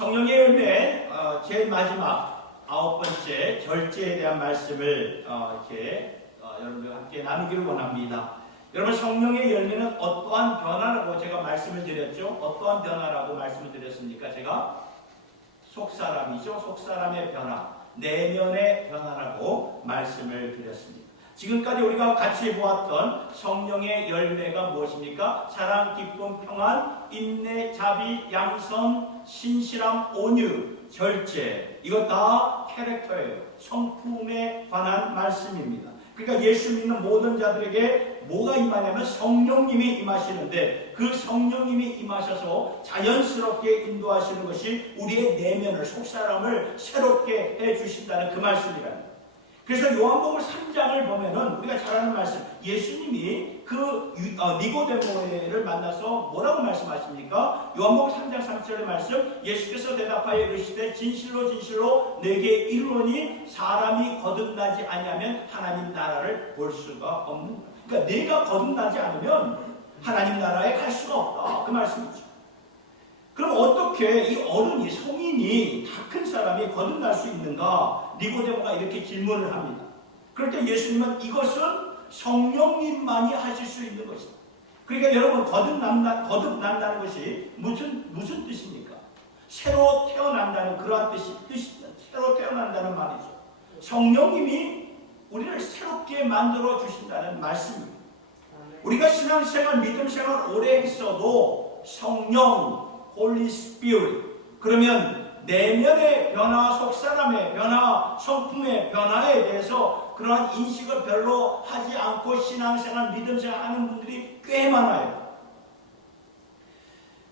성령의 열매 제일 마지막 9번째 절제에 대한 말씀을 여러분과 함께 나누기를 원합니다. 여러분, 성령의 열매는 어떠한 변화라고 제가 말씀을 드렸죠? 어떠한 변화라고 말씀을 드렸습니까? 제가 속사람이죠. 속사람의 변화, 내면의 변화라고 말씀을 드렸습니다. 지금까지 우리가 같이 보았던 성령의 열매가 무엇입니까? 사랑, 기쁨, 평안, 인내, 자비, 양선, 신실함, 온유, 절제. 이거 다 캐릭터예요. 성품에 관한 말씀입니다. 그러니까 예수 믿는 모든 자들에게 뭐가 임하냐면 성령님이 임하시는데, 그 성령님이 임하셔서 자연스럽게 인도하시는 것이 우리의 내면을, 속사람을 새롭게 해주신다는 그 말씀이랍니다. 그래서 요한복음 3장을 보면은 우리가 잘 아는 말씀, 예수님이 그 니고데모를 만나서 뭐라고 말씀하십니까? 요한복음 3장 3절의 말씀, 예수께서 대답하여 이르시되 진실로 진실로 내게 이르노니 사람이 거듭나지 아니하면 하나님 나라를 볼 수가 없는 거예요. 그러니까 내가 거듭나지 않으면 하나님 나라에 갈 수가 없다, 그 말씀이죠. 그럼 어떻게 이 어른이, 성인이, 다 큰 사람이 거듭날 수 있는가? 니고데모가 이렇게 질문을 합니다. 그럴 때 예수님은 이것은 성령님만이 하실 수 있는 것이다. 그러니까 여러분, 거듭난다는 것이 무슨 뜻입니까? 새로 태어난다는 그러한 뜻입니다. 새로 태어난다는 말이죠. 성령님이 우리를 새롭게 만들어 주신다는 말씀입니다. 우리가 신앙생활, 믿음생활 오래 있어도 성령, Holy Spirit, 그러면 내면의 변화, 속사람의 변화, 성품의 변화에 대해서 그러한 인식을 별로 하지 않고 신앙생활, 믿음생활 하는 분들이 꽤 많아요.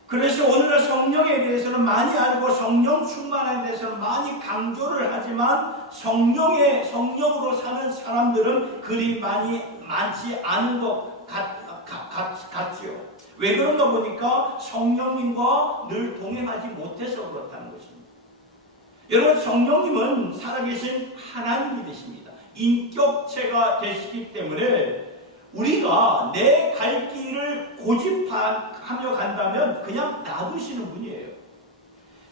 그래서 오늘날 성령에 대해서는 많이 알고 성령 충만에 대해서는 많이 강조를 하지만 성령으로 사는 사람들은 그리 많지 않은 것 같지요. 왜 그런가 보니까 성령님과 늘 동행하지 못해서 그렇다는 것입니다. 여러분, 성령님은 살아계신 하나님이 되십니다. 인격체가 되시기 때문에 우리가 내 갈 길을 고집하며 간다면 그냥 놔두시는 분이에요.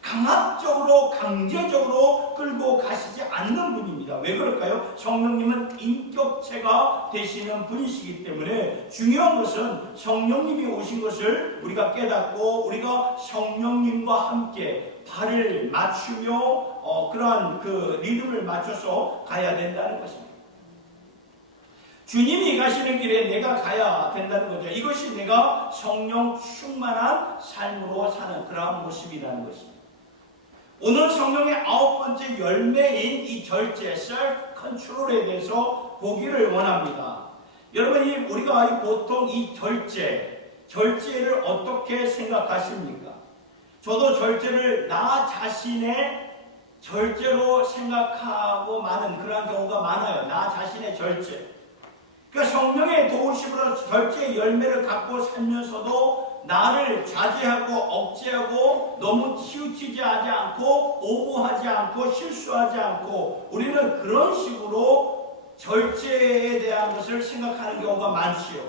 강압적으로, 강제적으로 끌고 가시지 않는 분입니다. 왜 그럴까요? 성령님은 인격체가 되시는 분이시기 때문에 중요한 것은 성령님이 오신 것을 우리가 깨닫고 우리가 성령님과 함께 발을 맞추며 그러한 그 리듬을 맞춰서 가야 된다는 것입니다. 주님이 가시는 길에 내가 가야 된다는 거죠. 이것이 내가 성령 충만한 삶으로 사는 그러한 모습이라는 것입니다. 오늘 성령의 9번째 열매인 이 절제, self-control에 대해서 보기를 원합니다. 여러분, 우리가 보통 이 절제를 어떻게 생각하십니까? 저도 절제를 나 자신의 절제로 생각하고 많은 그러한 경우가 많아요. 나 자신의 절제. 그러니까 성령의 도우심으로 절제의 열매를 갖고 살면서도 나를 자제하고 억제하고 너무 치우치지 하지 않고 오버하지 않고 실수하지 않고 우리는 그런 식으로 절제에 대한 것을 생각하는 경우가 많지요.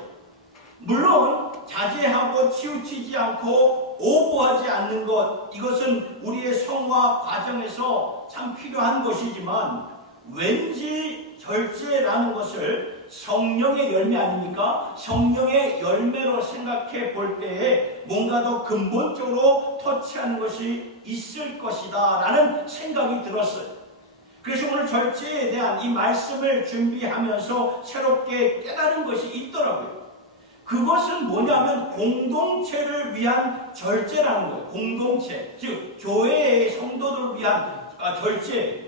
물론 자제하고 치우치지 않고 오버하지 않는 것, 이것은 우리의 성화 과정에서 참 필요한 것이지만 왠지 절제라는 것을 성령의 열매 아닙니까? 성령의 열매로 생각해 볼 때에 뭔가 더 근본적으로 터치하는 것이 있을 것이다 라는 생각이 들었어요. 그래서 오늘 절제에 대한 이 말씀을 준비하면서 새롭게 깨달은 것이 있더라고요. 그것은 뭐냐면 공동체를 위한 절제라는 거예요. 공동체, 즉 교회의 성도들을 위한 절제.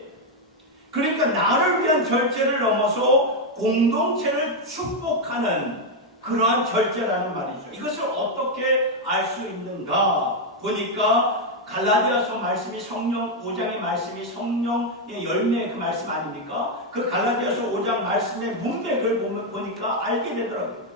그러니까 나를 위한 절제를 넘어서 공동체를 축복하는 그러한 절제라는 말이죠. 이것을 어떻게 알 수 있는가 보니까 갈라디아서 말씀이 성령 5장의 말씀이 성령의 열매의 그 말씀 아닙니까? 그 갈라디아서 5장 말씀의 문맥을 보니까 알게 되더라고요.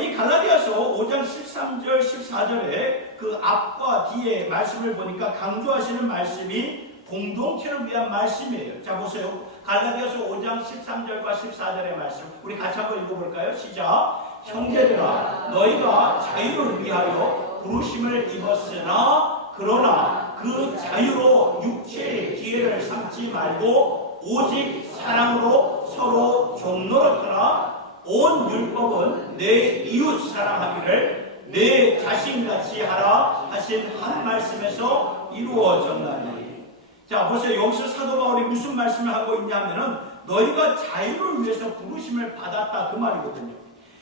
이 갈라디아서 5장 13절 14절에 그 앞과 뒤에 말씀을 보니까 강조하시는 말씀이 공동체를 위한 말씀이에요. 자, 보세요. 갈라디아서 5장 13절과 14절의 말씀 우리 같이 한번 읽어볼까요? 시작. 형제들아, 너희가 자유를 위하여 부르심을 입었으나 그러나 그 자유로 육체의 기회를 삼지 말고 오직 사랑으로 서로 종노릇하라. 온 율법은 내 이웃 사랑하기를 내 자신같이 하라 하신 한 말씀에서 이루어졌나니. 자, 보세요. 여기서 사도 바울이 무슨 말씀을 하고 있냐면은 너희가 자유를 위해서 부르심을 받았다 그 말이거든요.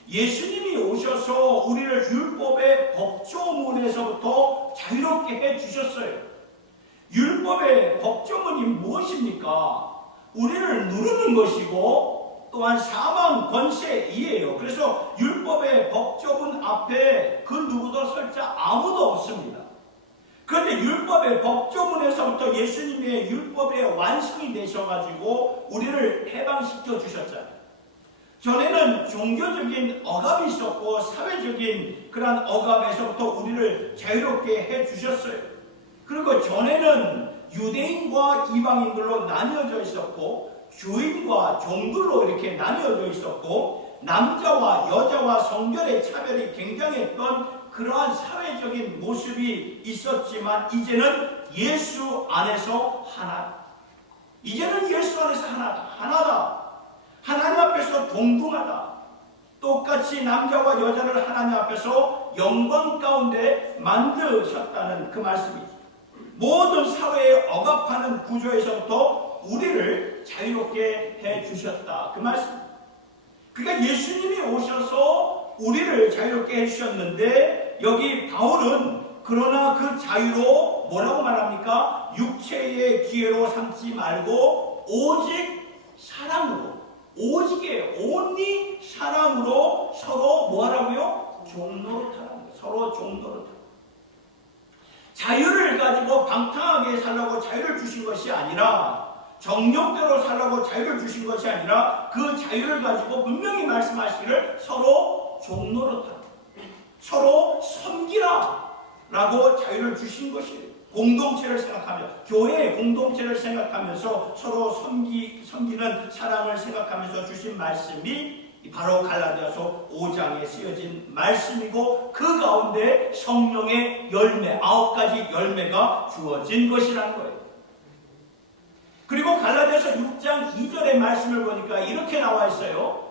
예수님이 오셔서 우리를 율법의 법조문에서부터 자유롭게 해주셨어요. 율법의 법조문이 무엇입니까? 우리를 누르는 것이고 또한 사망 권세이에요. 그래서 율법의 법조문 앞에 그 누구도 설 자 아무도 없습니다. 그런데 율법의 법조문에서부터 예수님의 율법의 완성이 되셔가지고 우리를 해방시켜 주셨잖아요. 전에는 종교적인 억압이 있었고 사회적인 그러한 억압에서부터 우리를 자유롭게 해주셨어요. 그리고 전에는 유대인과 이방인들로 나뉘어져 있었고 주인과 종들로 이렇게 나뉘어져 있었고 남자와 여자와 성별의 차별이 굉장했던 그러한 사회적인 모습이 있었지만 이제는 예수 안에서 하나. 이제는 예수 안에서 하나다. 하나님 앞에서 동등하다. 똑같이 남자와 여자를 하나님 앞에서 영광 가운데 만드셨다는 그 말씀이죠. 모든 사회에 억압하는 구조에서부터 우리를 자유롭게 해주셨다. 그 말씀. 그러니까 예수님이 오셔서 우리를 자유롭게 해주셨는데 여기 바울은 그러나 그 자유로 뭐라고 말합니까? 육체의 기회로 삼지 말고 오직 사랑으로, 오직이에요. only 사랑으로 서로 뭐하라고요? 종노릇하라고요. 서로 종노릇하라고. 자유를 가지고 방탕하게 살라고 자유를 주신 것이 아니라 정욕대로 살라고 자유를 주신 것이 아니라 그 자유를 가지고 분명히 말씀하시기를 서로 종노릇하라. 서로 섬기라 라고 자유를 주신 것이에요. 공동체를 생각하며 교회의 공동체를 생각하면서 서로 섬기는 사랑을 생각하면서 주신 말씀이 바로 갈라디아서 5장에 쓰여진 말씀이고 그 가운데 성령의 열매 9가지 열매가 주어진 것이라는 거예요. 그리고 갈라디아서 6장 2절의 말씀을 보니까 이렇게 나와 있어요.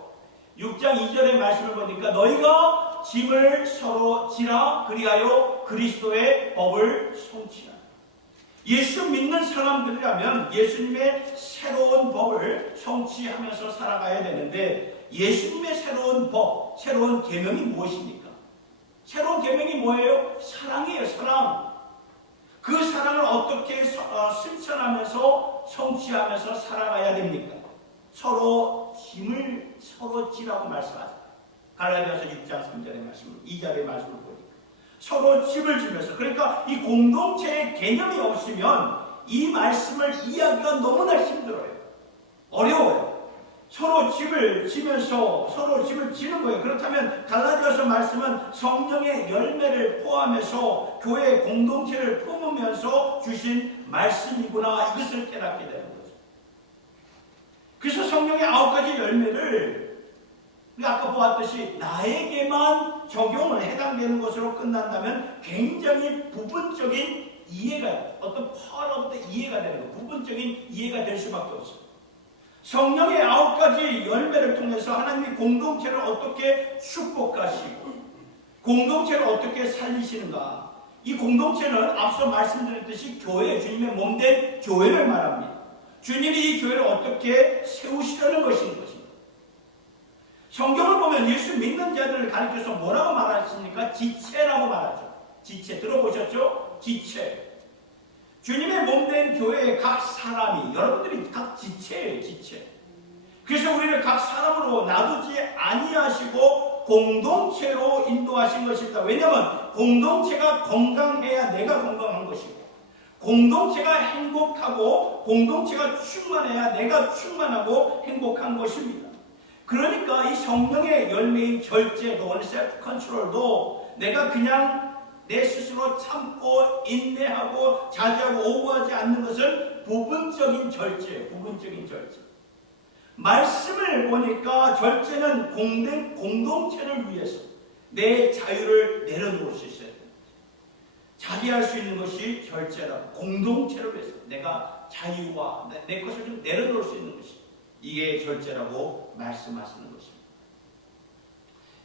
6장 2절의 말씀을 보니까 너희가 짐을 서로 지라 그리하여 그리스도의 법을 성취하라. 예수 믿는 사람들이라면 예수님의 새로운 법을 성취하면서 살아가야 되는데 예수님의 새로운 법, 새로운 계명이 무엇입니까? 새로운 계명이 뭐예요? 사랑이에요. 사랑. 그 사랑을 어떻게 실천하면서 성취하면서 살아가야 됩니까? 서로 짐을 서로 지라고 말씀하죠. 갈라디아서 6장 3절의 말씀, 2절의 말씀을 보니까 서로 짐을 지면서, 그러니까 이 공동체의 개념이 없으면 이 말씀을 이해하기가 너무나 힘들어요. 어려워요. 서로 짐을 지면서 서로 짐을 지는 거예요. 그렇다면 갈라디아서 말씀은 성령의 열매를 포함해서 교회 공동체를 품으면서 주신 말씀이구나, 이것을 깨닫게 되는 거죠. 그래서 성령의 9가지 열매를 우리가 아까 보았듯이 나에게만 적용을 해당되는 것으로 끝난다면 굉장히 부분적인 이해가, 어떤 파워로부터 이해가 되는 거, 부분적인 이해가 될 수밖에 없어요. 성령의 9가지 열매를 통해서 하나님이 공동체를 어떻게 축복하시고 공동체를 어떻게 살리시는가. 이 공동체는 앞서 말씀드렸듯이 교회, 주님의 몸된 교회를 말합니다. 주님이 이 교회를 어떻게 세우시려는 것입니다. 성경을 보면 예수 믿는 자들을 가리켜서 뭐라고 말하십니까? 지체라고 말하죠. 지체 들어보셨죠? 지체. 주님의 몸된 교회의 각 사람이, 여러분들이 각 지체예요. 지체. 그래서 우리를 각 사람으로 놔두지 아니하시고 공동체로 인도하신 것입니다. 왜냐하면 공동체가 건강해야 내가 건강한 것이고 공동체가 행복하고 공동체가 충만해야 내가 충만하고 행복한 것입니다. 그러니까 이 성령의 열매인 절제도, 셀프 컨트롤도 내가 그냥 내 스스로 참고 인내하고 자제하고 오버하지 않는 것은 부분적인 절제예요. 부분적인 절제. 말씀을 보니까 절제는 공동체를 위해서 내 자유를 내려놓을 수 있어요. 자리할 수 있는 것이 절제라고. 공동체를 위해서 내가 자유와 내 것을 좀 내려놓을 수 있는 것이 이게 절제라고 말씀하시는 것입니다.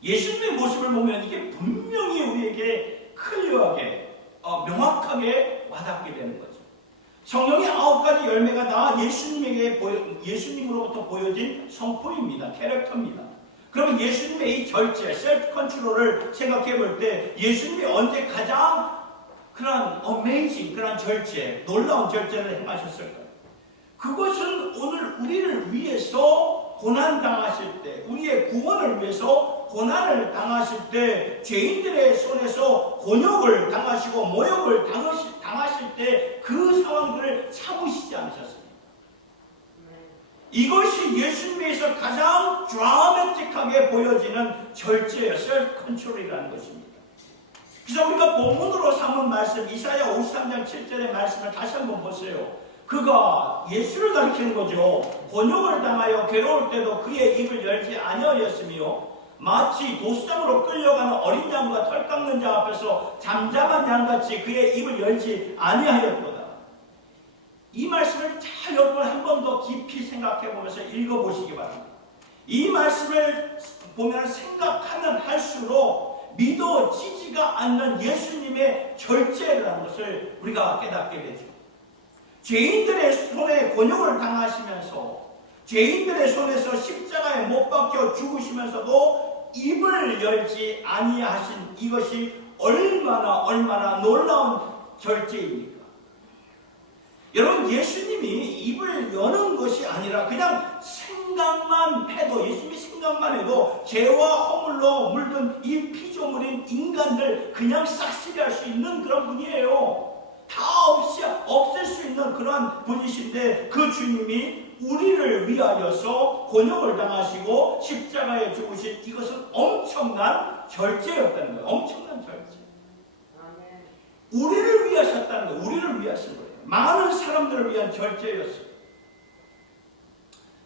예수님의 모습을 보면 이게 분명히 우리에게 클리어하게 명확하게 와닿게 되는 거죠. 성령의 9가지 열매가 다 예수님으로부터 보여진 성품입니다. 캐릭터입니다. 그러면 예수님의 이 절제, 셀프 컨트롤을 생각해 볼 때 예수님이 언제 가장 그런 어메이징, 그런 절제, 놀라운 절제를 행하셨을까요? 그것은 오늘 우리를 위해서 고난당하실 때, 우리의 구원을 위해서 고난을 당하실 때, 죄인들의 손에서 곤욕을 당하시고 모욕을 당하실 때 그 상황들을 참으시지 않으셨습니까? 이것이 예수님에서 가장 드라마틱하게 보여지는 절제예요. 셀프 컨트롤이라는 것입니다. 그래서 우리가 본문으로 삼은 말씀, 이사야 53장 7절의 말씀을 다시 한번 보세요. 그가 예수를 가리키는 거죠. 곤욕을 당하여 괴로울 때도 그의 입을 열지 아니하였으며 마치 도수장으로 끌려가는 어린 양과 털 깎는 자 앞에서 잠잠한 양같이 그의 입을 열지 아니하였도다. 이 말씀을 잘 여러분 한 번 더 깊이 생각해 보면서 읽어보시기 바랍니다. 이 말씀을 보면 생각하면 할수록 믿어지지가 않는 예수님의 절제라는 것을 우리가 깨닫게 되죠. 죄인들의 손에 곤욕을 당하시면서 죄인들의 손에서 십자가에 못 박혀 죽으시면서도 입을 열지 아니하신 이것이 얼마나 놀라운 절제입니까? 여러분, 예수님이 입을 여는 것이 아니라 그냥 생각만 해도, 예수님이 생각만 해도 죄와 허물로 물든 이 피조물인 인간들 그냥 싹쓸이할 수 있는 그런 분이에요. 다 없앨 수 있는 그런 분이신데 그 주님이 우리를 위하여서 곤욕을 당하시고 십자가에 죽으신 이것은 엄청난 절제였다는 거예요. 엄청난 절제. 우리를 위하셨다는 거예요. 우리를 위하신 거예요. 많은 사람들을 위한 절제였어요.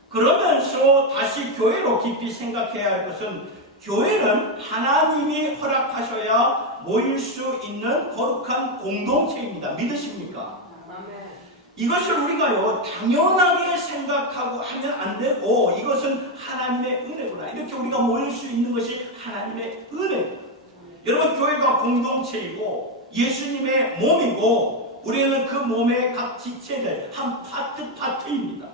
그러면서 다시 교회로 깊이 생각해야 할 것은 교회는 하나님이 허락하셔야 모일 수 있는 거룩한 공동체입니다. 믿으십니까? 이것을 우리가요 당연하게 생각하고 하면 안 되고 이것은 하나님의 은혜구나. 이렇게 우리가 모일 수 있는 것이 하나님의 은혜구나. 여러분, 교회가 공동체이고 예수님의 몸이고 우리는 그 몸의 각 지체들 한 파트입니다.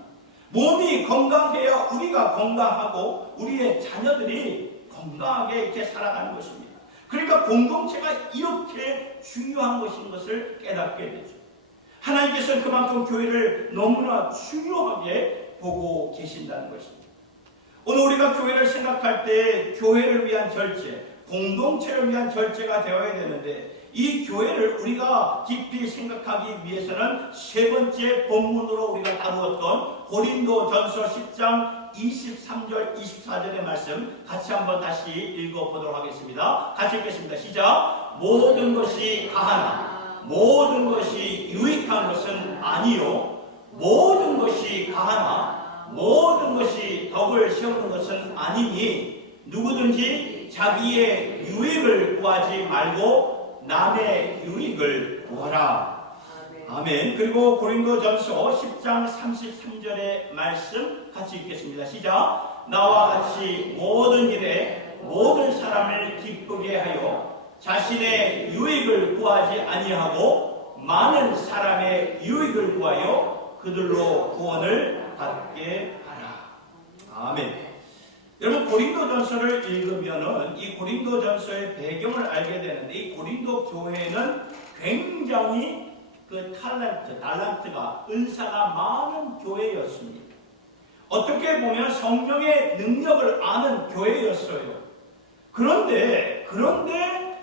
몸이 건강해야 우리가 건강하고 우리의 자녀들이 건강하게 이렇게 살아가는 것입니다. 그러니까 공동체가 이렇게 중요한 것인 것을 깨닫게 되죠. 하나님께서는 그만큼 교회를 너무나 중요하게 보고 계신다는 것입니다. 오늘 우리가 교회를 생각할 때 교회를 위한 절제, 공동체를 위한 절제가 되어야 되는데 이 교회를 우리가 깊이 생각하기 위해서는 세 번째 본문으로 우리가 다루었던 고린도전서 10장 23절 24절의 말씀 같이 한번 다시 읽어보도록 하겠습니다. 같이 읽겠습니다. 시작. 모든 것이 가하나 모든 것이 유익한 것은 아니요 모든 것이 가하나 모든 것이 덕을 세우는 것은 아니니 누구든지 자기의 유익을 구하지 말고 남의 유익을 구하라. 아멘. 그리고 고린도전서 10장 33절의 말씀 같이 읽겠습니다. 시작. 나와 같이 모든 일에 모든 사람을 기쁘게 하여 자신의 유익을 구하지 아니하고 많은 사람의 유익을 구하여 그들로 구원을 받게 하라. 아멘. 여러분, 고린도전서를 읽으면은 이 고린도전서의 배경을 알게 되는데 이 고린도 교회는 굉장히 그 달란트가 은사가 많은 교회였습니다. 어떻게 보면 성령의 능력을 아는 교회였어요. 그런데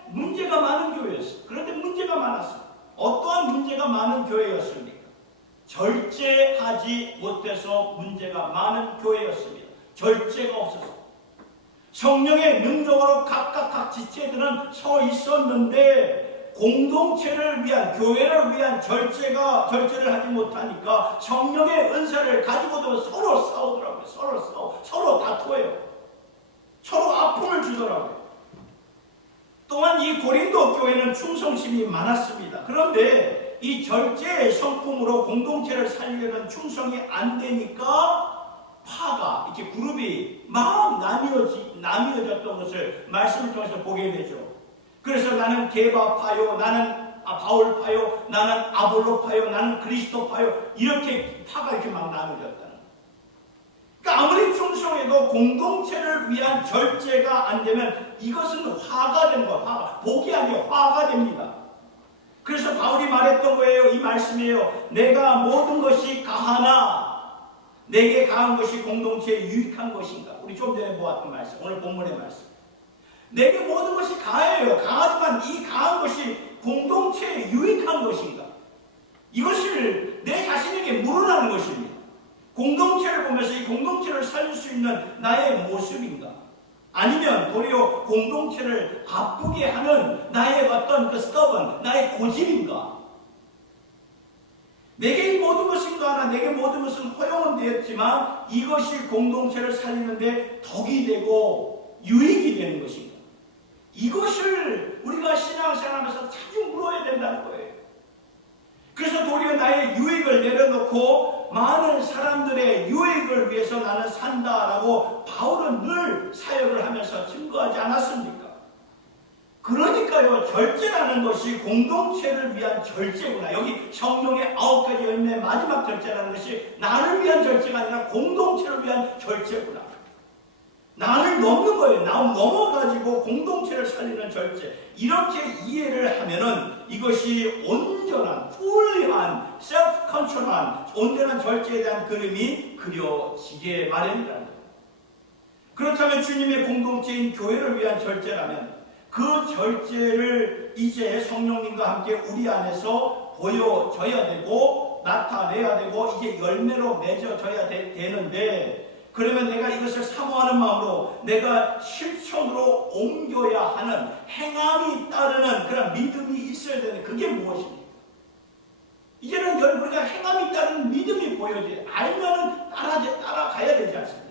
문제가 많은 교회였어요. 그런데 문제가 많았어요. 어떠한 문제가 많은 교회였습니까? 절제하지 못해서 문제가 많은 교회였습니다. 절제가 없어서 성령의 능력으로 각 지체들은 서 있었는데 공동체를 위한 교회를 위한 절제를 하지 못하니까 성령의 은사를 가지고도 서로 싸우더라고요. 서로 다투어요. 서로 아픔을 주더라고요. 또한 이 고린도 교회는 충성심이 많았습니다. 그런데 이 절제의 성품으로 공동체를 살리려는 충성이 안 되니까 파가 이렇게 그룹이 막 나뉘어졌던 것을 말씀을 통해서 보게 되죠. 그래서 나는 게바파요, 나는 바울파요, 나는 아볼로파요, 나는 그리스도파요, 이렇게 파가 이렇게 막 나눠졌다는 거예요. 그러니까 아무리 충성해도 공동체를 위한 절제가 안 되면 이것은 화가 되는 거예요. 화가. 복이 아니에요. 화가 됩니다. 그래서 바울이 말했던 거예요. 이 말씀이에요. 내가 모든 것이 가하나 내게 가한 것이 공동체에 유익한 것인가? 우리 좀 전에 보았던 말씀, 오늘 본문의 말씀. 내게 모든 것이 가해요. 가하지만 이 가한 것이 공동체에 유익한 것인가? 이것을 내 자신에게 물어나는 것입니다. 공동체를 보면서 이 공동체를 살릴 수 있는 나의 모습인가? 아니면 도리어 공동체를 아프게 하는 나의 어떤 그 stubborn, 나의 고집인가? 내게 이 모든 것인 거 하나, 내게 모든 것은 허용은 되었지만 이것이 공동체를 살리는데 덕이 되고 유익이 되는 것인가? 이것을 우리가 신앙생활하면서 자주 물어야 된다는 거예요. 그래서 도리어 나의 유익을 내려놓고 많은 사람들의 유익을 위해서 나는 산다라고 바울은 늘 사역을 하면서 증거하지 않았습니까? 그러니까요, 절제라는 것이 공동체를 위한 절제구나. 여기 성령의 9가지 열매 마지막 절제라는 것이 나를 위한 절제가 아니라 공동체를 위한 절제구나. 나를 넘는 거예요. 나 넘어가지고 공동체를 살리는 절제. 이렇게 이해를 하면은 이것이 온전한, fully한, self-control한, 온전한 절제에 대한 그림이 그려지게 마련이라는 거예요. 그렇다면 주님의 공동체인 교회를 위한 절제라면 그 절제를 이제 성령님과 함께 우리 안에서 보여줘야 되고 나타내야 되고 이게 열매로 맺어져야 되는데 그러면 내가 이것을 사모하는 마음으로 내가 실천으로 옮겨야 하는 행함이 따르는 그런 믿음이 있어야 되는 그게 무엇입니까? 이제는 우리가 행함이 따르는 믿음이 보여져야 알면은 따라가야 되지 않습니까?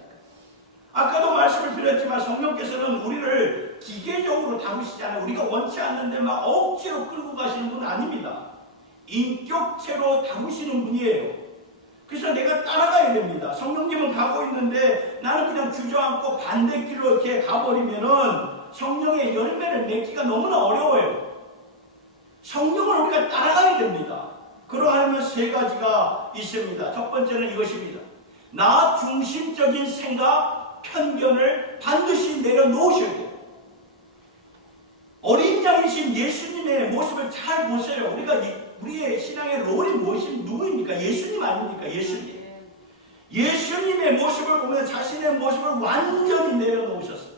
아까도 말씀을 드렸지만 성령께서는 우리를 기계적으로 다루시지 않아요. 우리가 원치 않는데 막 억지로 끌고 가시는 분은 아닙니다. 인격체로 다루시는 분이에요. 그래서 내가 따라가야 됩니다. 성령님은 가고 있는데 나는 그냥 주저앉고 반대길로 이렇게 가버리면은 성령의 열매를 맺기가 너무나 어려워요. 성령을 우리가 따라가야 됩니다. 그러하면 세 가지가 있습니다. 첫 번째는 이것입니다. 나 중심적인 생각, 편견을 반드시 내려놓으셔야 돼요. 어린 양이신 예수님의 모습을 잘 보세요. 우리의 신앙의 롤이 누구입니까? 예수님 아닙니까? 예수님. 예수님의 모습을 보면 자신의 모습을 완전히 내려놓으셨어요.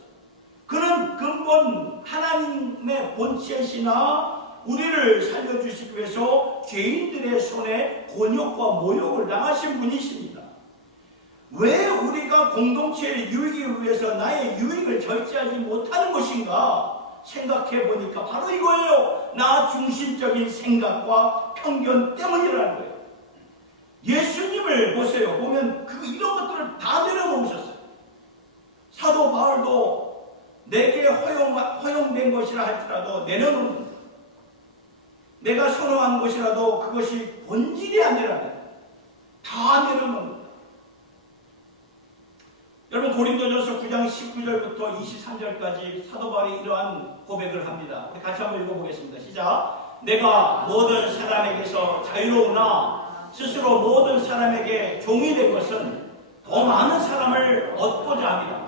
그런 근본 하나님의 본체시나 우리를 살려주시기 위해서 죄인들의 손에 곤욕과 모욕을 당하신 분이십니다. 왜 우리가 공동체의 유익을 위해서 나의 유익을 절제하지 못하는 것인가? 생각해 보니까 바로 이거예요. 나 중심적인 생각과 편견 때문이라는 거예요. 예수님을 보세요. 보면 이런 것들을 다 내려놓으셨어요. 사도 바울도 내게 허용된 것이라 할지라도 내려놓는 거예요. 내가 선호하는 것이라도 그것이 본질이 아니라면 다 내려놓는 거예요. 여러분 고린도전서 9장 19절부터 23절까지 사도 바울이 이러한 고백을 합니다. 우리 같이 한번 읽어보겠습니다. 시작. 내가 모든 사람에게서 자유로우나 스스로 모든 사람에게 종이 된 것은 더 많은 사람을 얻고자 합니다.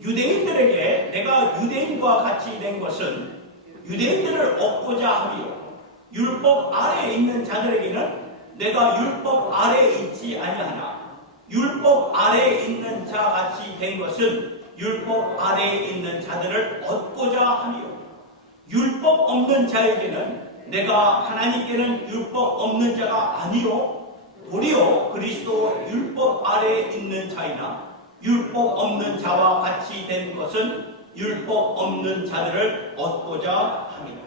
유대인들에게 내가 유대인과 같이 된 것은 유대인들을 얻고자 하며 율법 아래에 있는 자들에게는 내가 율법 아래에 있지 아니하나 율법 아래에 있는 자 같이 된 것은 율법 아래에 있는 자들을 얻고자 하며 율법 없는 자에게는 내가 하나님께는 율법 없는 자가 아니요 도리어 그리스도 율법 아래에 있는 자이나 율법 없는 자와 같이 된 것은 율법 없는 자들을 얻고자 합니다.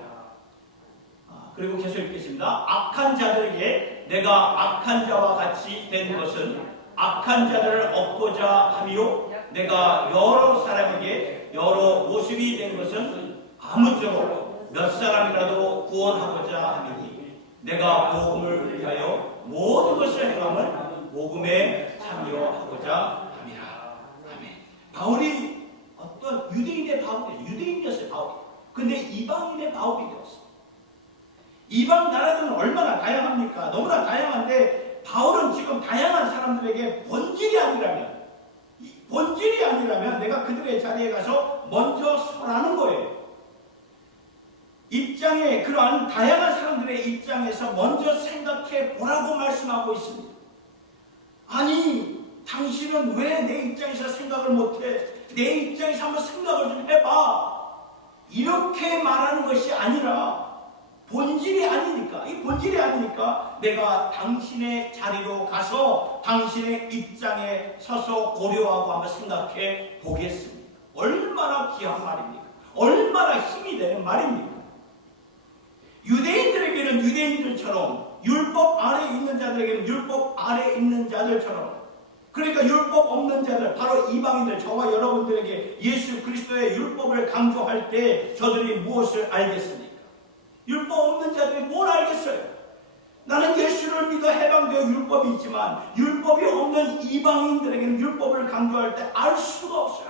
그리고 계속 읽겠습니다. 악한 자들에게 내가 악한 자와 같이 된 것은 악한 자들을 얻고자 하며 내가 여러 사람에게 여러 모습이 된 것은 아무쪼록 몇 사람이라도 구원하고자 하니 내가 복음을 위하여 모든 것을 행함을 복음에 참여하고자 함이라. 아멘. 바울이 어떤 유대인의 바울이에요. 유대인이었어요, 바울이. 근데 이방인의 바울이 되었어요. 이방 나라들은 얼마나 다양합니까? 너무나 다양한데 바울은 지금 다양한 사람들에게 본질이 아니라면 내가 그들의 자리에 가서 먼저 서라는 거예요. 그러한 다양한 사람들의 입장에서 먼저 생각해 보라고 말씀하고 있습니다. 아니, 당신은 왜 내 입장에서 생각을 못해? 내 입장에서 한번 생각을 좀 해봐. 이렇게 말하는 것이 아니라 본질이 아니니까 내가 당신의 자리로 가서 당신의 입장에 서서 고려하고 한번 생각해 보겠습니다. 얼마나 귀한 말입니까? 얼마나 힘이 되는 말입니까? 유대인들에게는 유대인들처럼, 율법 아래 있는 자들에게는 율법 아래 있는 자들처럼, 그러니까 율법 없는 자들, 바로 이방인들, 저와 여러분들에게 예수 그리스도의 율법을 강조할 때 저들이 무엇을 알겠습니까? 율법 없는 자들이 뭘 알겠어요? 나는 예수를 믿어 해방되어 율법이 있지만 율법이 없는 이방인들에게는 율법을 강조할 때 알 수가 없어요.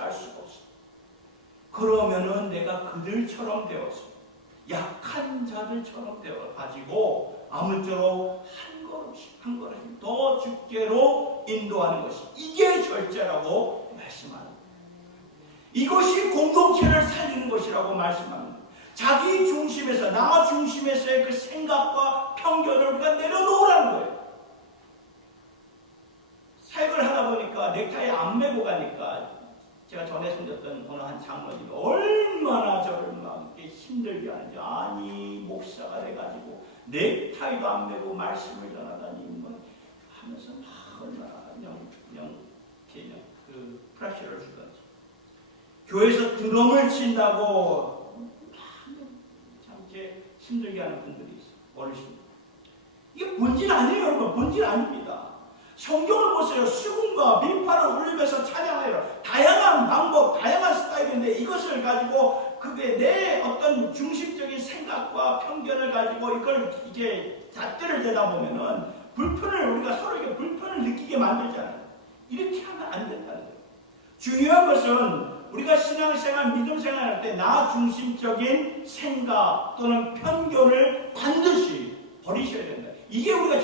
그러면은 내가 그들처럼 되어서 약한 자들처럼 되어가지고 아무쪼록 한 걸음씩 더 주께로 인도하는 것이, 이게 절제라고 말씀합니다. 이것이 공동체를 살리는 것이라고 말씀합니다. 자기 중심에서, 나 중심에서의 그 생각과 편견을 우리가 내려놓으라는 거예요. 사역을 하다 보니까 넥타이 안 메고 가니까 제가 전에 섬겼던 어느 한 장로님이 얼마나 저를 막 이렇게 힘들게 하는지, 아니 목사가 돼가지고 넥타이도 안 메고 말씀을 전하다니 뭐 하면서 막 얼마나 그냥 그 프레셔를 주던지, 교회에서 드럼을 친다고 참 이렇게 힘들게 하는 분들이 있어요. 어르신. 이게 본질 아니에요, 여러분. 본질 아닙니다. 성경을 보세요. 수군과 비파를 울리면서 찬양해요. 다양한 방법, 다양한 스타일인데 이것을 가지고 그게 내 어떤 중심적인 생각과 편견을 가지고 이걸 이제 잣대를 대다 보면은 우리가 서로에게 불편을 느끼게 만들잖아요. 이렇게 하면 안 된다는 거예요. 중요한 것은 우리가 신앙생활, 믿음생활 할 때 나 중심적인 생각 또는 편견을 반드시 버리셔야 된다. 이게 우리가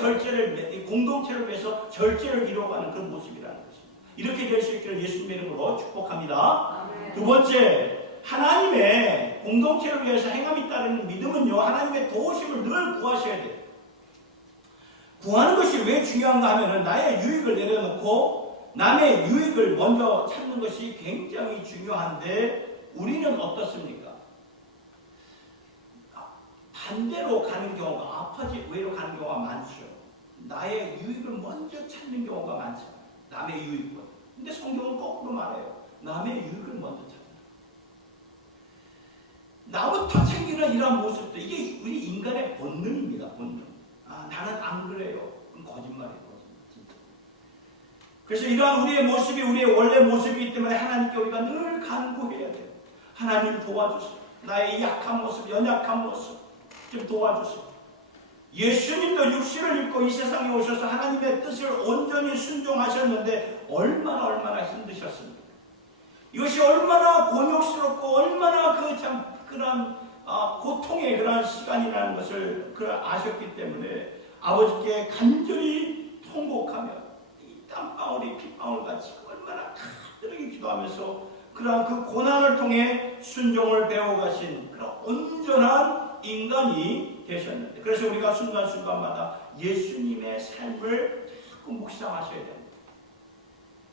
공동체를 위해서 절제를 이루어가는 그런 모습이라는 것입니다. 이렇게 될 수 있기를 예수님의 이름으로 축복합니다. 두 번째, 하나님의 공동체를 위해서 행함이 따르는 믿음은요, 하나님의 도우심을 늘 구하셔야 돼요. 구하는 것이 왜 중요한가 하면은 나의 유익을 내려놓고 남의 유익을 먼저 찾는 것이 굉장히 중요한데, 우리는 어떻습니까? 반대로 가는 경우가, 아파지 외로 가는 경우가 많죠. 나의 유익을 먼저 찾는 경우가 많죠. 남의 유익보다. 근데 성경은 거꾸로 말해요. 남의 유익을 먼저 찾는. 나부터 챙기는 이런 모습도, 이게 우리 인간의 본능입니다. 본능. 나는 안 그래요. 그건 거짓말이에요. 진짜. 그래서 이러한 우리의 모습이 우리의 원래 모습이기 때문에 하나님께 우리가 늘 간구해야 돼요. 하나님 도와주세요. 나의 약한 모습, 연약한 모습 좀 도와주세요. 예수님도 육신을 입고 이 세상에 오셔서 하나님의 뜻을 온전히 순종하셨는데 얼마나 힘드셨습니까? 이것이 얼마나 곤욕스럽고 얼마나 그런 고통의 그런 시간이라는 것을 아셨기 때문에 아버지께 간절히 통곡하며 이 땀방울이 핏방울같이 얼마나 간절하게 기도하면서 그러한 그 고난을 통해 순종을 배워가신 그런 온전한 인간이 되셨는데, 그래서 우리가 순간순간마다 예수님의 삶을 자꾸 묵상하셔야 됩니다.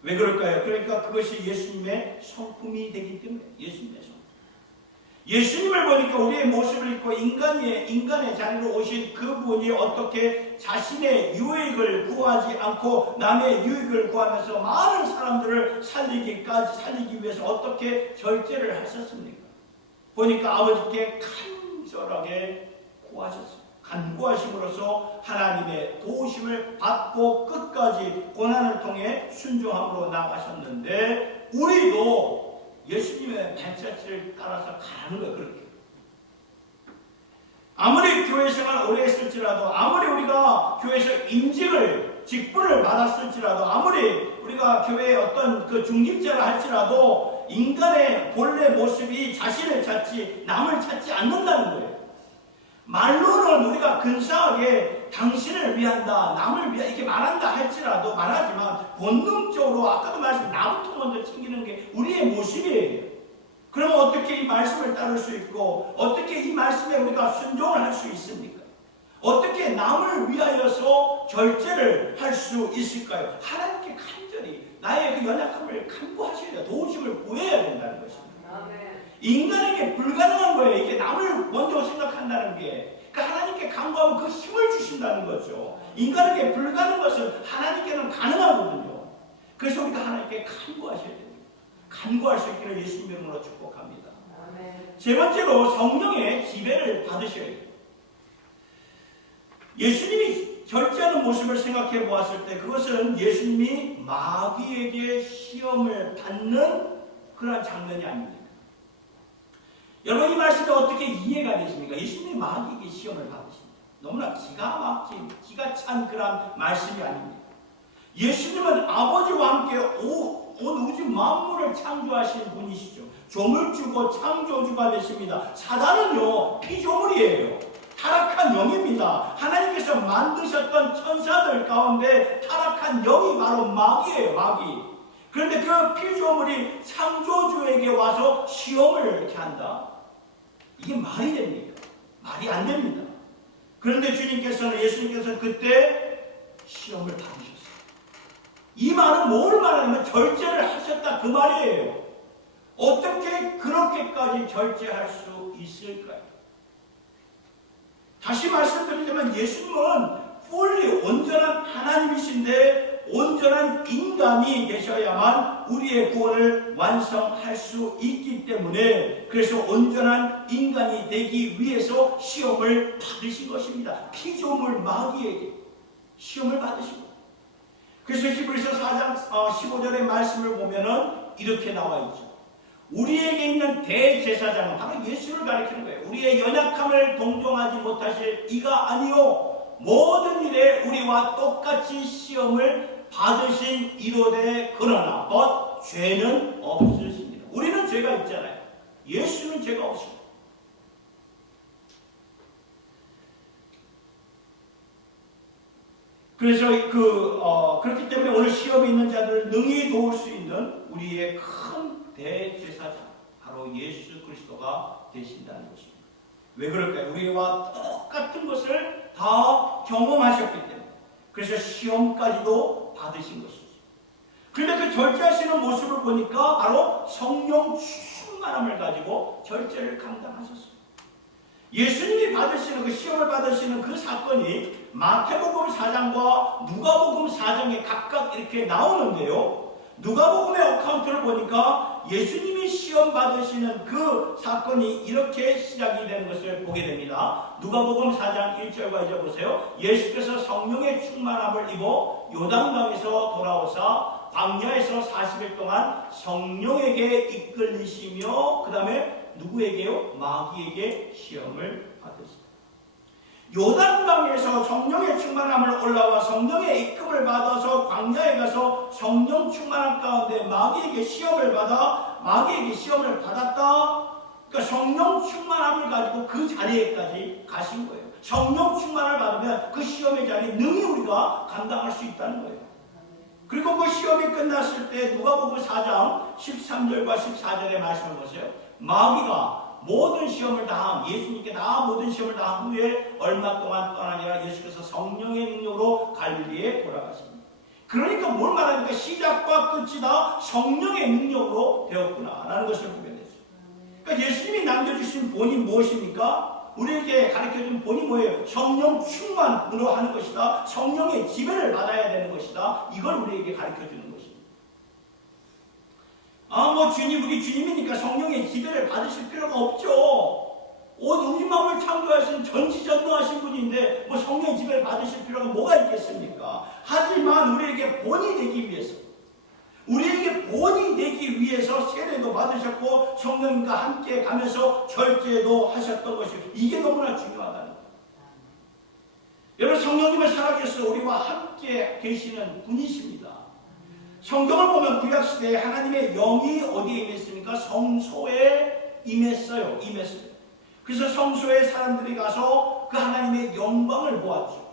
왜 그럴까요? 그러니까 그것이 예수님의 성품이 되기 때문에. 예수님의 성품. 예수님을 보니까 우리의 모습을 입고 인간의 자리로 오신 그분이 어떻게 자신의 유익을 구하지 않고 남의 유익을 구하면서 많은 사람들을 살리기 위해서 어떻게 절제를 하셨습니까? 보니까 아버지께 간절하게 구하셨습니다. 간구하심으로써 하나님의 도우심을 받고 끝까지 고난을 통해 순종함으로 나가셨는데, 우리도 예수님의 발자취를 따라서 가는 거예요. 그렇게 아무리 교회 생활 오래 했을지라도, 아무리 우리가 교회에서 직분을 받았을지라도, 아무리 우리가 교회의 어떤 그 중직자를 할지라도 인간의 본래 모습이 자신을 찾지 남을 찾지 않는다는 거예요. 말로는 우리가 근사하게 당신을 위한다, 남을 위한 이렇게 말한다 할지라도 말하지만 본능적으로 아까도 말씀 나부터 먼저 챙기는 게 우리의 모습이에요. 그러면 어떻게 이 말씀을 따를 수 있고 어떻게 이 말씀에 우리가 순종을 할 수 있습니까? 어떻게 남을 위하여서 절제를 할 수 있을까요? 하나님께 간절히 나의 그 연약함을 간구하셔야 돼요. 도우심을 구해야 된다는 것입니다. 인간에게 불가능한 거예요. 이게 남을 먼저 생각한다는 게. 그러니까 하나님께 간구하면 그 힘을 주신다는 거죠. 인간에게 불가능한 것은 하나님께는 가능하거든요. 그래서 우리가 하나님께 간구하셔야 됩니다. 간구할 수 있기를 예수님 이름으로 축복합니다. 세 번째로 성령의 지배를 받으셔야 돼요. 예수님이 절제하는 모습을 생각해 보았을 때 그것은 예수님이 마귀에게 시험을 받는 그런 장면이 아닙니다. 여러분 이 말씀이 어떻게 이해가 되십니까? 예수님이 마귀에게 시험을 받으십니다. 너무나 기가 막힌, 기가 찬 그런 말씀이 아닙니다. 예수님은 아버지와 함께 온 우주 만물을 창조하신 분이시죠. 조물주고 창조주가 되십니다. 사단은요 피조물이에요. 타락한 영입니다. 하나님께서 만드셨던 천사들 가운데 타락한 영이 바로 마귀예요. 마귀. 그런데 그 피조물이 창조주에게 와서 시험을 이렇게 한다. 이게 말이 됩니까? 말이 안 됩니다. 그런데 예수님께서는 그때 시험을 받으셨어요. 이 말은 뭘 말하냐면 절제를 하셨다 그 말이에요. 어떻게 그렇게까지 절제할 수 있을까요? 다시 말씀드리자면 예수님은 fully 온전한 하나님이신데 온전한 인간이 되셔야만 우리의 구원을 완성할 수 있기 때문에 그래서 온전한 인간이 되기 위해서 시험을 받으신 것입니다. 피조물 마귀에게 시험을 받으시고 그래서 히브리서 4장 15절의 말씀을 보면은 이렇게 나와 있죠. 우리에게 있는 대제사장은 바로 예수를 가리키는 거예요. 우리의 연약함을 동정하지 못하실 이가 아니요 모든 일에 우리와 똑같이 시험을 받으신 이로되 그러나 죄는 없으십니다. 우리는 죄가 있잖아요. 예수는 죄가 없습니다. 그래서 그렇기 때문에 오늘 시험에 있는 자들을 능히 도울 수 있는 우리의 큰 대제사장 바로 예수 그리스도가 되신다는 것입니다. 왜 그럴까요? 우리와 똑같은 것을 다 경험하셨기 때문에 그래서 시험까지도 받으신 것이죠. 그런데 그 절제하시는 모습을 보니까 바로 성령 충만함을 가지고 절제를 감당하셨어요. 예수님이 받으시는 그 시험을 받으시는 그 사건이 마태복음 4장과 누가복음 4장에 각각 이렇게 나오는데요. 누가복음의 어카운트를 보니까 예수님이 시험 받으시는 그 사건이 이렇게 시작이 되는 것을 보게 됩니다. 누가복음 4장 1절과 2절 보세요. 예수께서 성령의 충만함을 입어 요단강에서 돌아오사 광야에서 40일 동안 성령에게 이끌리시며 그 다음에 누구에게요? 마귀에게 시험을 받으시다. 요단강에서 성령의 충만함을 올라와 성령의 이끌을 받아서 광야에 가서 성령 충만함 가운데 마귀에게 시험을 받아 마귀에게 시험을 받았다. 그러니까 성령 충만함을 가지고 그 자리에까지 가신 거예요. 성령 충만을 받으면 그 시험의 자리 능히 우리가 감당할 수 있다는 거예요. 그리고 그 시험이 끝났을 때 누가복음 4장 13절과 14절의 말씀을 보세요. 마귀가 모든 시험을 다함 예수님께 모든 시험을 다한 후에 얼마 동안 떠나니라 예수께서 성령의 능력으로 갈릴리에 돌아가십니다. 그러니까 뭘 말하니까 시작과 끝이 다 성령의 능력으로 되었구나 라는 것을 보게 되죠. 그러니까 예수님이 남겨주신 본이 무엇입니까? 우리에게 가르쳐준 본이 뭐예요? 성령 충만으로 하는 것이다. 성령의 지배를 받아야 되는 것이다. 이걸 우리에게 가르쳐주는 것입니다. 우리 주님이니까 성령의 지배를 받으실 필요가 없죠. 우주 만물 창조하신 전지전능하신 분인데 성령의 지배를 받으실 필요가 뭐가 있겠습니까? 하지만 우리에게 본이 되기 위해서 우리에게 본이 되기 위해서 세례도 받으셨고 성령님과 함께 가면서 절제도 하셨던 것이 이게 너무나 중요하다는 거예요. 여러분 성령님은 살아계셔서 우리와 함께 계시는 분이십니다. 성경을 보면 구약시대에 하나님의 영이 어디에 임했습니까? 성소에 임했어요. 그래서 성소에 사람들이 가서 그 하나님의 영광을 보았죠.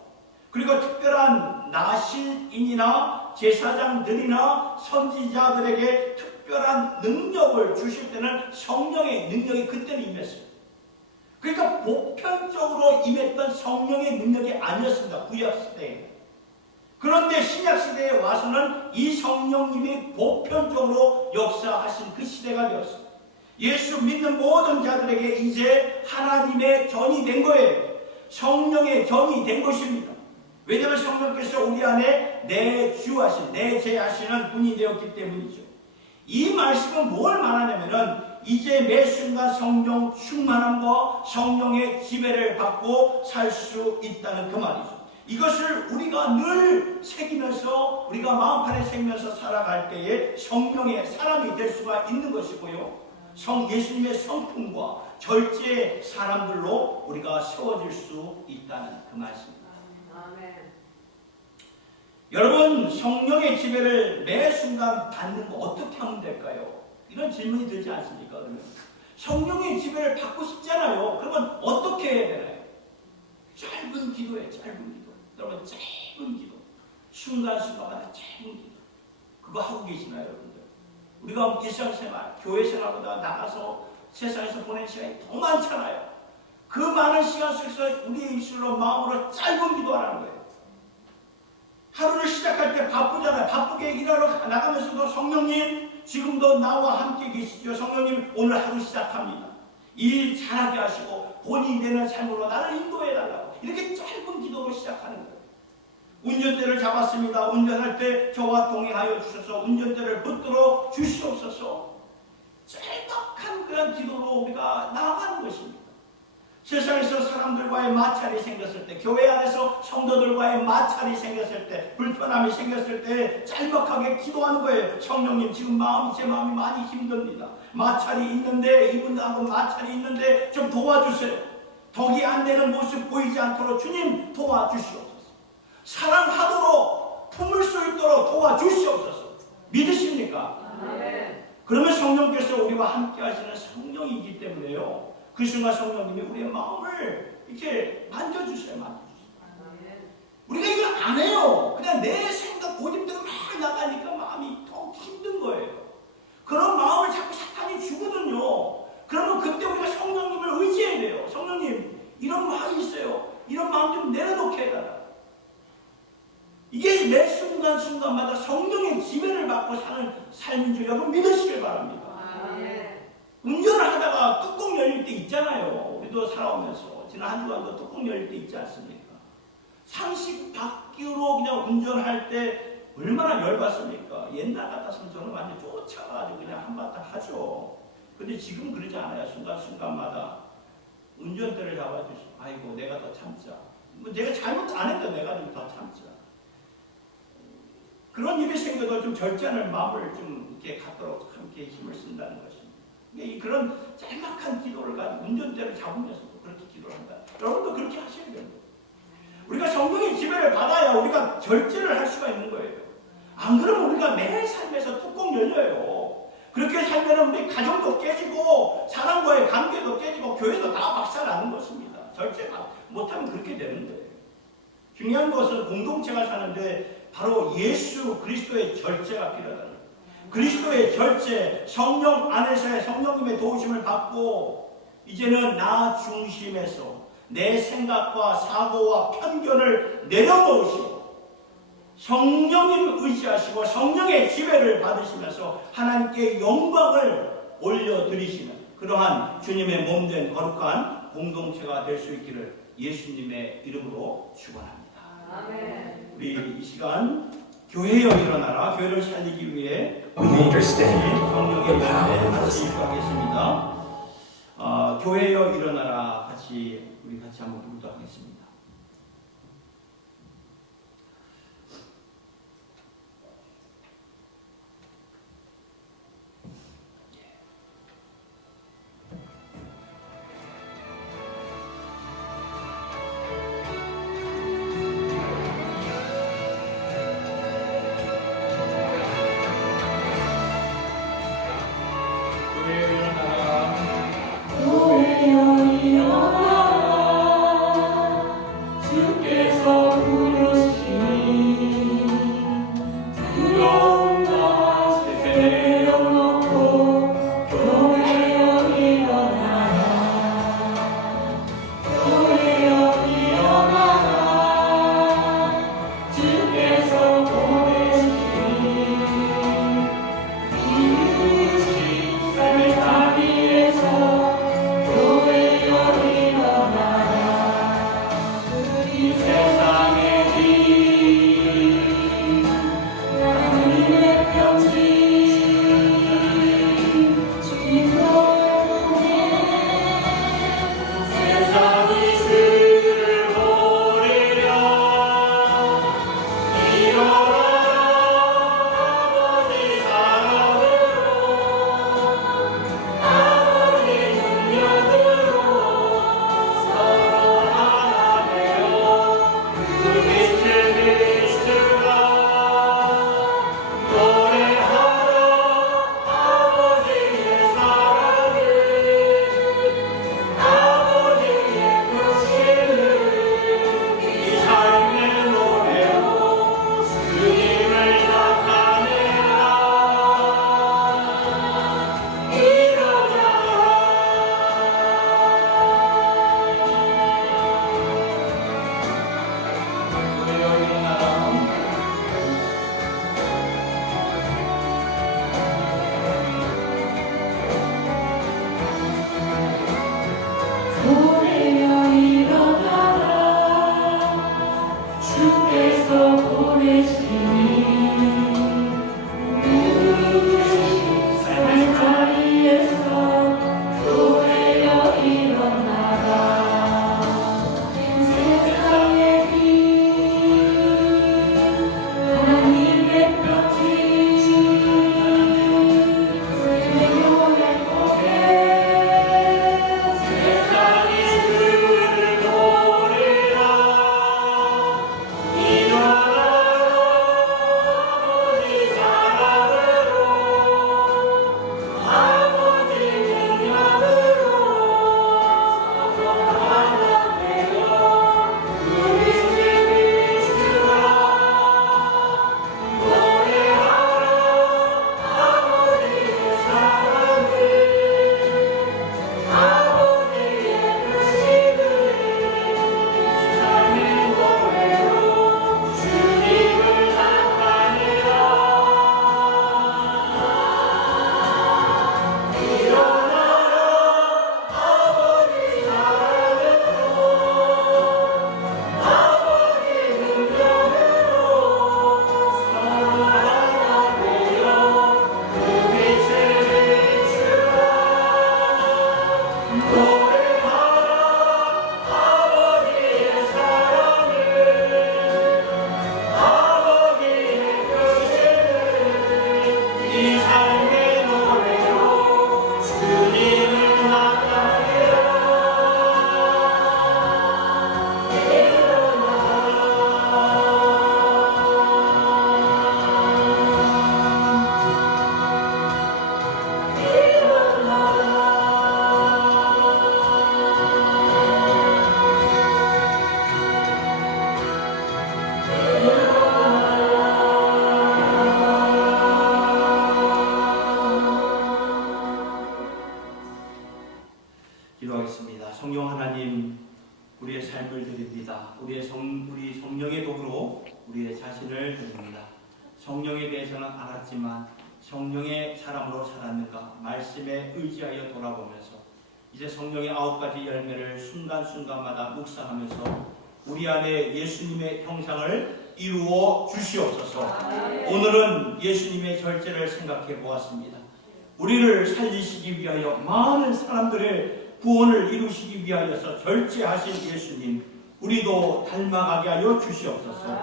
그리고 특별한 나실인이나 제사장들이나 선지자들에게 특별한 능력을 주실 때는 성령의 능력이 그때는 임했어요. 그러니까 보편적으로 임했던 성령의 능력이 아니었습니다. 구약시대에. 그런데 신약시대에 와서는 이 성령님이 보편적으로 역사하신 그 시대가 되었어요. 예수 믿는 모든 자들에게 이제 하나님의 전이 된 거예요. 성령의 전이 된 것입니다. 왜냐하면 성령께서 우리 안에 내주하신, 내재하시는 분이 되었기 때문이죠. 이 말씀은 뭘 말하냐면은 이제 매 순간 성령 충만함과 성령의 지배를 받고 살 수 있다는 그 말이죠. 이것을 우리가 늘 새기면서 우리가 마음판에 새기면서 살아갈 때에 성령의 사람이 될 수가 있는 것이고요. 예수님의 성품과 절제 사람들로 우리가 세워질 수 있다는 그 말씀입니다. 아멘. 여러분 성령의 지배를 매 순간 받는 거 어떻게 하면 될까요? 이런 질문이 들지 않습니까? 그러면 성령의 지배를 받고 싶잖아요. 그러면 어떻게 해야 되나요? 짧은 기도예요. 짧은 기도. 여러분 짧은 기도. 순간순간마다 짧은 기도. 그거 하고 계시나요, 여러분들? 우리가 일상생활, 교회생활보다 나가서 세상에서 보낸 시간이 더 많잖아요. 그 많은 시간 속에서 우리의 입술로 마음으로 짧은 기도하라는 거예요. 하루를 시작할 때 바쁘잖아요. 바쁘게 일하러 나가면서도 성령님 지금도 나와 함께 계시죠. 성령님 오늘 하루 시작합니다. 일 잘하게 하시고 본인이 되는 삶으로 나를 인도해달라고 이렇게 짧은 기도로 시작하는 거예요. 운전대를 잡았습니다. 운전할 때 저와 동행하여 주셔서 운전대를 붙들어 주시옵소서. 짤막한 그런 기도로 우리가 나아가는 것입니다. 세상에서 사람들과의 마찰이 생겼을 때, 교회 안에서 성도들과의 마찰이 생겼을 때, 불편함이 생겼을 때 짤막하게 기도하는 거예요. 성령님 지금 제 마음이 많이 힘듭니다. 마찰이 있는데 이분하고 마찰이 있는데 좀 도와주세요. 덕이 안 되는 모습 보이지 않도록 주님 도와주시옵소서. 사랑하도록 품을 수 있도록 도와주시옵소서. 믿으십니까? 네. 그러면 성령께서 우리와 함께 하시는 성령이기 때문에요. 그 순간 성령님이 우리의 마음을 이렇게 만져주세요. 우리가 이걸 안 해요. 그냥 내 생각 고집대로 막 나가니까 마음이 더 힘든 거예요. 그런 마음을 자꾸 사탄이 주거든요. 그러면 그때 우리가 성령님을 의지해야 돼요. 성령님 이런 마음이 있어요. 이런 마음 좀 내려놓게 해달라. 이게 매 순간순간마다 성령의 지배를 받고 사는 삶인 줄 여러분 믿으시길 바랍니다. 운전을 하다가 뚜껑 열릴 때 있잖아요. 우리도 살아오면서 지난 한 주간도 뚜껑 열릴 때 있지 않습니까? 상식 밖으로 그냥 운전할 때 얼마나 열받습니까? 옛날 같았으면 저는 완전 쫓아가지고 그냥 한바탕 하죠. 근데 지금 그러지 않아요. 순간순간마다 운전대를 잡아주시고 아이고 내가 더 참자. 뭐 내가 잘못 안 해도 내가 좀 더 참자. 그런 일이 생겨도 좀 절제하는 마음을 좀 이렇게 갖도록 함께 힘을 쓴다는 것입니다. 그런 짤막한 기도를 가지고 운전대를 잡으면서도 그렇게 기도를 한다. 여러분도 그렇게 하셔야 됩니다. 우리가 성령의 지배를 받아야 우리가 절제를 할 수가 있는 거예요. 안 그러면 우리가 매 삶에서 뚜껑 열려요. 그렇게 살면 우리 가정도 깨지고 사람과의 관계도 깨지고 교회도 다 박살나는 것입니다. 절제 못하면 그렇게 되는 거예요. 중요한 것은 공동체가 사는데 바로 예수 그리스도의 절제가 필요하다는 거예요. 그리스도의 절제, 성령 안에서의 성령님의 도우심을 받고 이제는 나 중심에서 내 생각과 사고와 편견을 내려놓으시고 성령님 의지하시고 성령의 지배를 받으시면서 하나님께 영광을 올려드리시는 그러한 주님의 몸된 거룩한 공동체가 될 수 있기를 예수님의 이름으로 축원합니다. 아멘. 우리 이 시간 교회여 일어나라, 교회를 살리기 위해 성령의 같이 기도하겠습니다. 교회여 일어나라 우리 같이 한번 부르도록 하겠습니다. 주께서 부르시니 두려운 것 내려놓고 교회여 일어나라 교회여 일어나라 주께서 보내시니 이루신 삶의 자리에서 교회여 일어나라 이 세상의 빛 하나님의 편지 주님을 보내 세상이 주를 보리라 일어나라 아버지 사랑으로 아버지 능력으로 서로 하나 되어 그 빛을 비추라 노래하라 아버지의 사랑을 아버지의 크심을 이 삶의 노래로 주님을 나타내라 일어나라 교회여 일어나라. 교회여 일어나라 주께서 보내시니 누구신 삶의 자리에서 교회여 일어나라 세상의 빛 하나님의 편지 내 교회 보게 세상이 주를 보리라 일어나라 아버지 사랑으로 아버지 능력으로 서로 하나 되어 그 빛을 비추라 노래하라 아버지의 사랑을 아버지의 크심을 삶의 노래로 주님을 나타내라 일어나라 아버지 사랑으로 아버지 능력으로 서로 하나 되어 그 빛을 비추라 노래하라 아버지의 사랑을 아버지의 크심을 이 삶의 노래로 주님을 나타내라 기도하겠습니다. 성령 하나님, 우리의 삶을 드립니다. 우리 성령의 도구로 우리의 자신을 드립니다. 성령에 대해서는 알았지만 성령의 사람으로 살았는가 말씀에 의지하여 돌아보면서 이제 성령의 9가지 열매를 순간순간마다 묵상하면서 우리 안에 예수님의 형상을 이루어 주시옵소서. 오늘은 예수님의 절제를 생각해 보았습니다. 우리를 살리시기 위하여 많은 사람들의 구원을 이루시기 위하여서 절제하신 예수님, 우리도 닮아가게 하여 주시옵소서.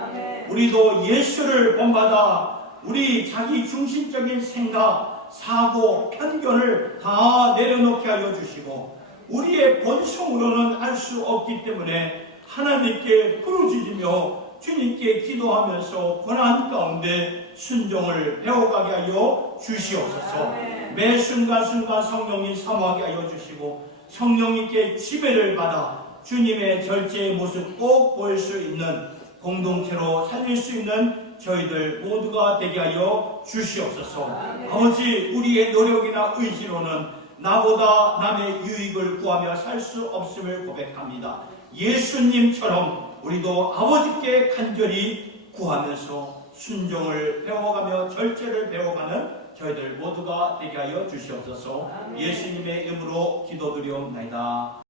우리도 예수를 본받아 우리 자기 중심적인 생각, 사고, 편견을 다 내려놓게 하여 주시고 우리의 본성으로는 알 수 없기 때문에 하나님께 부르짖으며 주님께 기도하면서 고난 가운데 순종을 배워가게 하여 주시옵소서. 매 순간순간 성령이 사모하게 하여 주시고 성령님께 지배를 받아 주님의 절제의 모습 꼭 보일 수 있는 공동체로 살릴 수 있는 저희들 모두가 되게 하여 주시옵소서. 아버지, 우리의 노력이나 의지로는 나보다 남의 유익을 구하며 살 수 없음을 고백합니다. 예수님처럼 우리도 아버지께 간절히 구하면서 순종을 배워가며 절제를 배워가는 저희들 모두가 되게 하여 주시옵소서. 예수님의 이름으로 기도드리옵나이다.